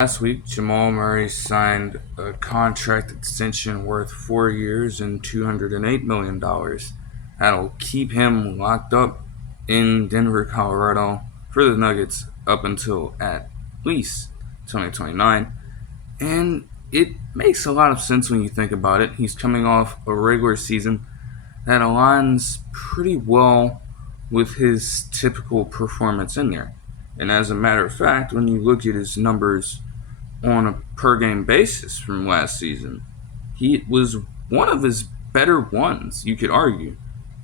Last week, Jamal Murray signed a contract extension worth 4 years and $208 million. That'll keep him locked up in Denver, Colorado for the Nuggets up until at least 2029. And it makes a lot of sense when you think about it. He's coming off a regular season that aligns pretty well with his typical performance in there. And as a matter of fact, when you look at his numbers on a per game basis from last season, he was one of his better ones, you could argue.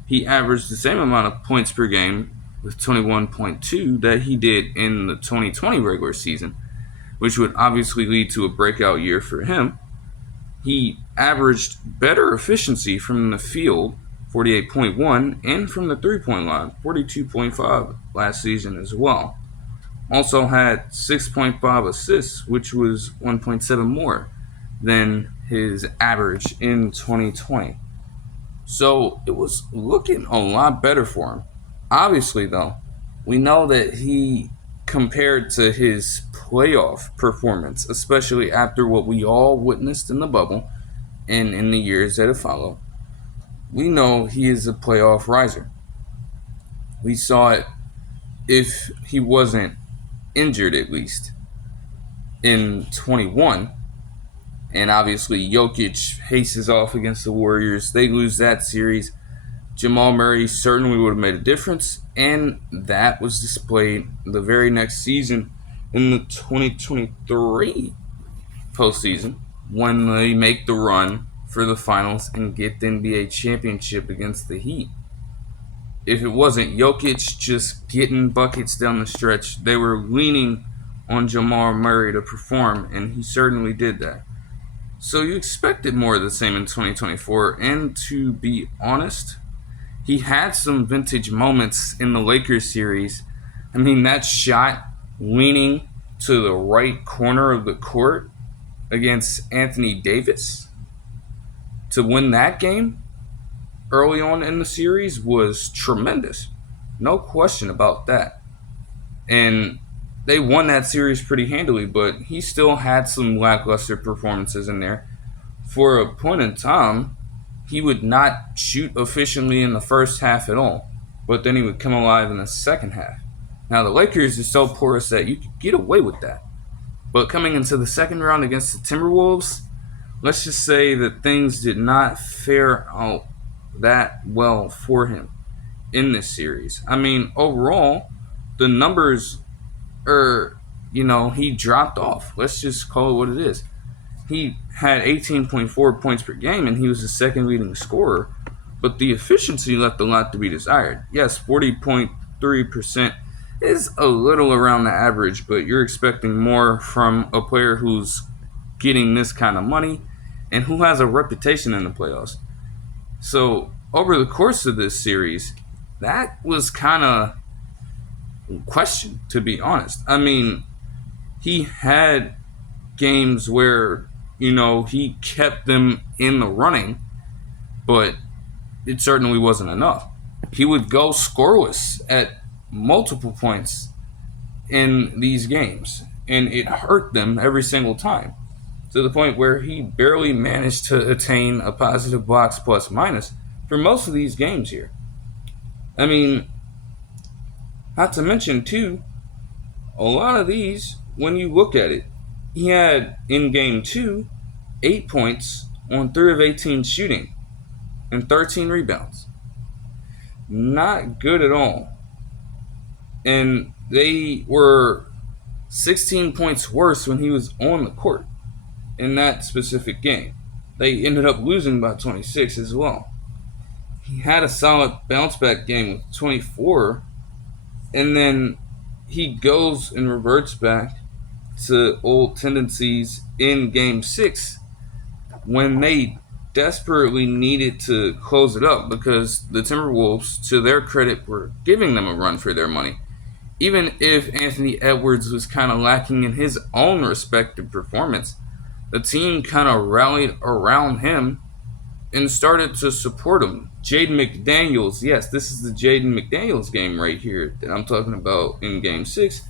He averaged the same amount of points per game with 21.2 that he did in the 2020 regular season, which would obviously lead to a breakout year for him. He averaged better efficiency from the field, 48.1, and from the three-point line, 42.5 last season as well. Also had 6.5 assists, which was 1.7 more than his average in 2020. So it was looking a lot better for him. Obviously, though, we know that he, compared to his playoff performance, especially after what we all witnessed in the bubble and in the years that have followed, we know he is a playoff riser. We saw it if he wasn't injured at least in 21. And obviously Jokic faces off against the Warriors. They lose that series. Jamal Murray certainly would have made a difference, and that was displayed the very next season in the 2023 postseason when they make the run for the finals and get the NBA championship against the Heat. If it wasn't Jokic just getting buckets down the stretch, they were leaning on Jamal Murray to perform, and he certainly did that. So you expected more of the same in 2024, and to be honest, he had some vintage moments in the Lakers series. I mean, that shot leaning to the right corner of the court against Anthony Davis to win that game early on in the series was tremendous. No question about that. And they won that series pretty handily, but he still had some lackluster performances in there. For a point in time, he would not shoot efficiently in the first half at all, but then he would come alive in the second half. Now, the Lakers are so porous that you could get away with that. But coming into the second round against the Timberwolves, let's just say that things did not fare out that well for him in this series. I mean, overall, the numbers are, he dropped off. Let's just call it what it is. He had 18.4 points per game, and he was the second leading scorer, but the efficiency left a lot to be desired. Yes, 40.3% is a little around the average, but you're expecting more from a player who's getting this kind of money and who has a reputation in the playoffs. So over the course of this series, that was kind of questioned, to be honest. I mean, he had games where, he kept them in the running, but it certainly wasn't enough. He would go scoreless at multiple points in these games, and it hurt them every single time, to the point where he barely managed to attain a positive box plus minus for most of these games here. I mean, not to mention, too, a lot of these, when you look at it, he had, in Game 2, 8 points on 3 of 18 shooting and 13 rebounds. Not good at all. And they were 16 points worse when he was on the court in that specific game. They ended up losing by 26 as well. He had a solid bounce back game with 24, and then he goes and reverts back to old tendencies in Game 6 when they desperately needed to close it up, because the Timberwolves, to their credit, were giving them a run for their money. Even if Anthony Edwards was kind of lacking in his own respective performance, the team kind of rallied around him and started to support him. Jaden McDaniels, yes, this is the Jaden McDaniels game right here that I'm talking about in Game 6.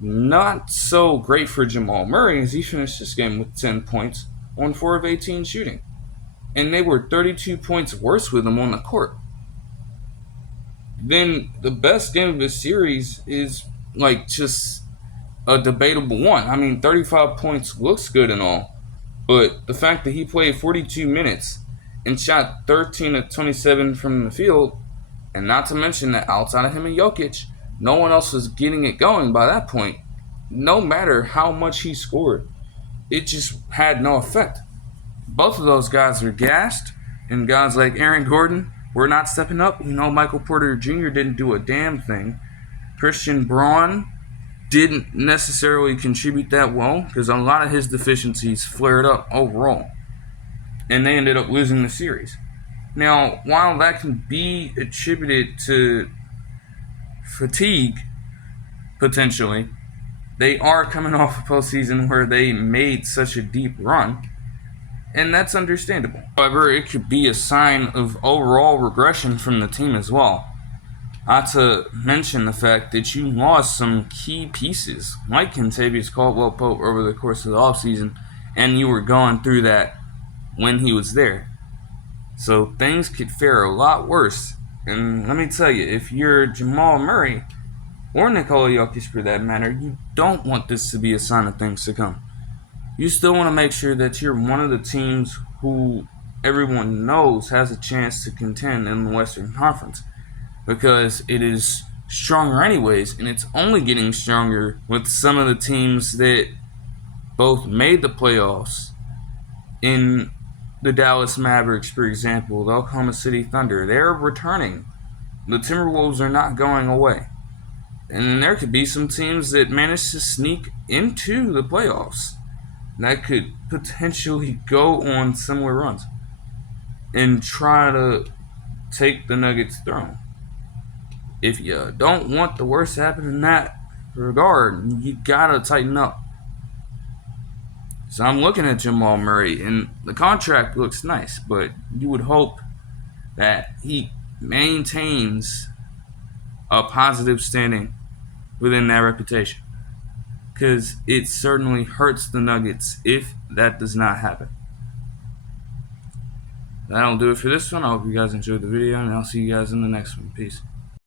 Not so great for Jamal Murray as he finished this game with 10 points on 4 of 18 shooting. And they were 32 points worse with him on the court. Then the best game of the series is like just a debatable one. I mean, 35 points looks good and all, but the fact that he played 42 minutes and shot 13 of 27 from the field, and not to mention that outside of him and Jokic, no one else was getting it going by that point. No matter how much he scored, it just had no effect. Both of those guys were gassed, and guys like Aaron Gordon were not stepping up. Michael Porter Jr. didn't do a damn thing. Christian Braun didn't necessarily contribute that well because a lot of his deficiencies flared up overall, and they ended up losing the series. Now, while that can be attributed to fatigue, potentially, they are coming off a postseason where they made such a deep run, and that's understandable. However, it could be a sign of overall regression from the team as well. Not to mention the fact that you lost some key pieces, like Kentavious Caldwell-Pope over the course of the offseason, and you were going through that when he was there. So things could fare a lot worse. And let me tell you, if you're Jamal Murray, or Nikola Jokic for that matter, you don't want this to be a sign of things to come. You still want to make sure that you're one of the teams who everyone knows has a chance to contend in the Western Conference, because it is stronger anyways, and it's only getting stronger with some of the teams that both made the playoffs. In the Dallas Mavericks, for example, the Oklahoma City Thunder, they're returning. The Timberwolves are not going away. And there could be some teams that manage to sneak into the playoffs that could potentially go on similar runs and try to take the Nuggets' throne. If you don't want the worst to happen in that regard, you gotta tighten up. So I'm looking at Jamal Murray, and the contract looks nice, but you would hope that he maintains a positive standing within that reputation, because it certainly hurts the Nuggets if that does not happen. That'll do it for this one. I hope you guys enjoyed the video, and I'll see you guys in the next one. Peace.